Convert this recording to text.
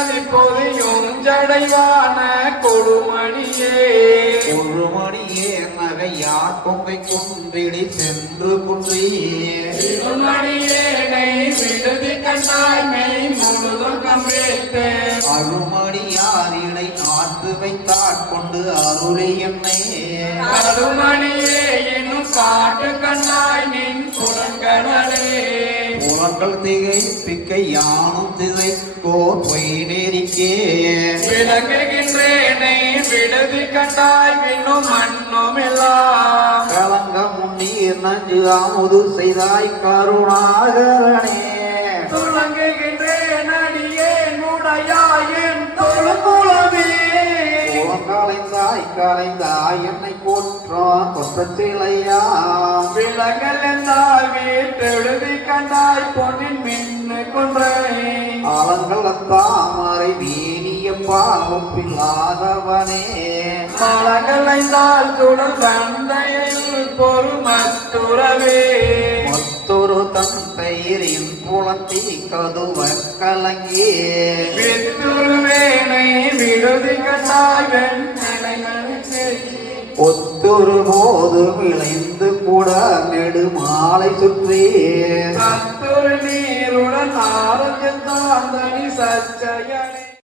மதி பொதியும் ஜடைவான கொடுமணியே. ஒரு மணியே நகையார் பொங்கை குன்றிடி சென்று குன்றியே. திருமணியேனை விடுதி கண்டாய் மெய் முழுதும் கம்பித்து. அருமணியாரினை ஆத்து வைத்தாற் கொண்டு அருளை என்னை. கருமணியே என்னும் காட்டு கண்டாய் நின் புறங்கடலே புலங்கள் திகைப்பிக்க யானும் திதைக்கோ பொய் நெறிக்கே விளங்குகின்றேனை விடுதி கண்டாய் விண்ணும் மண்ணும் எல்லாம். கலங்கம் நீர் நஞ்சு அமுது செய்தாய் கருணாகரனே. துளங்குகின்றேன் அடியேன் உடையாயின் கலைந்தாய் கலைந்தாய் என்னை போற்றான் கொத்தச் சிலையா? விலகல் என்றால் வீட்டெழுதி கண்டாய் பொன்னின் மின்னு கொன்றை. அலங்கள் தாமரை வீணிய பாவப்பில்லாதவனே மலகலைந்தால் சுடல் தந்தையில் பொறுமத்துறவே. மற்றொரு தந்தையரின் புலத்தி கதுவ கலங்கியே வித்துருவேனை ஒத்தொரு போது விளைந்து கூட நெடுமாலை சுற்றி சத்துரு நீருடன் ஆரோக்கியத்தான் தனி சச்சயனே.